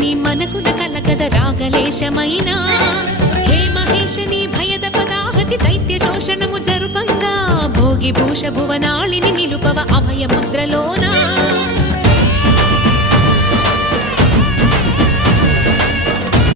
నీ మనసున కలకద రాగలేశమైనా హే మహేశని భయద పదాహతి దైత్య శోషణము జరుపంగా భోగి భూష భువనాళిని నిలుపవ అభయ ముద్రలోనా